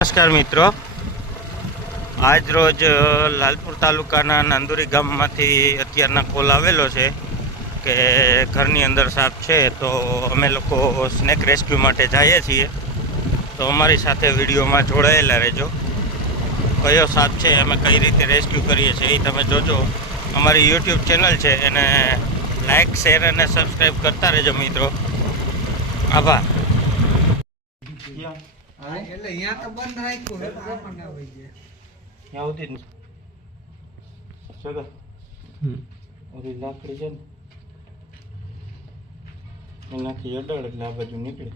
નમસ્કાર મિત્રો, આજ રોજ લાલપુર તાલુકાના નાંદુરી ગામમાંથી અત્યારના કોલ આવેલો છે કે ઘરની અંદર સાપ છે, તો અમે લોકો સ્નેક રેસ્ક્યુ માટે જઈએ છીએ. તો અમારી સાથે વિડીયોમાં જોડાયેલા રહેજો. કયો સાપ છે, અમે કઈ રીતે રેસ્ક્યુ કરીએ છીએ એ તમે જોજો. અમારી યુટ્યુબ ચેનલ છે, એને લાઇક, શેર અને સબસ્ક્રાઈબ કરતા રહેજો મિત્રો. આભાર. એટલે અહીંયા તો બંધ રાખ્યું હે તો આપણને આવી જાય. ત્યાં સુધી સગા ઓલી લાકડી છે ને એનાથી અડાડ એટલે આ બાજુ નીકળે.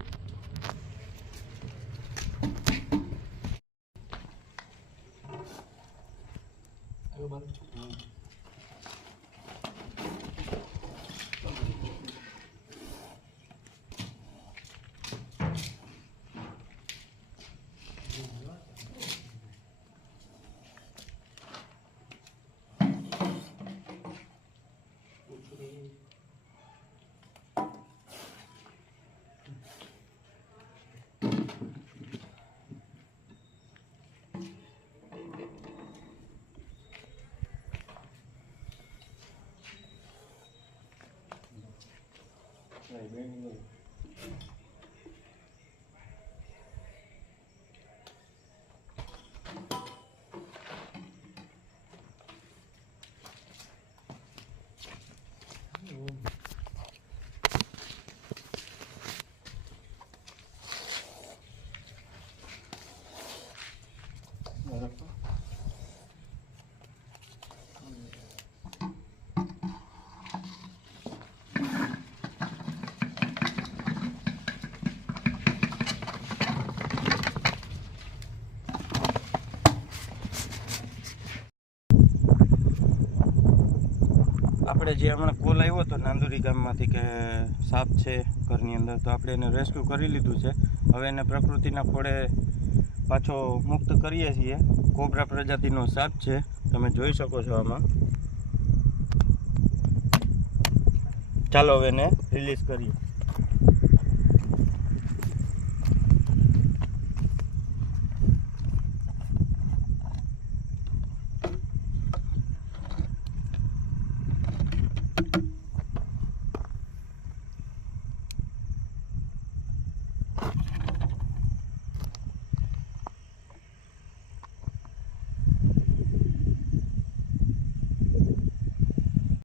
આપણે જે હમણાં કોલ આવ્યો હતો નાંદુરી ગામમાંથી કે સાપ છે ઘરની અંદર, તો આપણે એને રેસ્ક્યુ કરી લીધું છે. હવે એને પ્રકૃતિના ખોળે પાછો મુક્ત કરીએ છીએ. કોબ્રા પ્રજાતિનો સાપ છે, તમે જોઈ શકો છો આમાં. ચાલો હવે એને રિલીઝ કરીએ.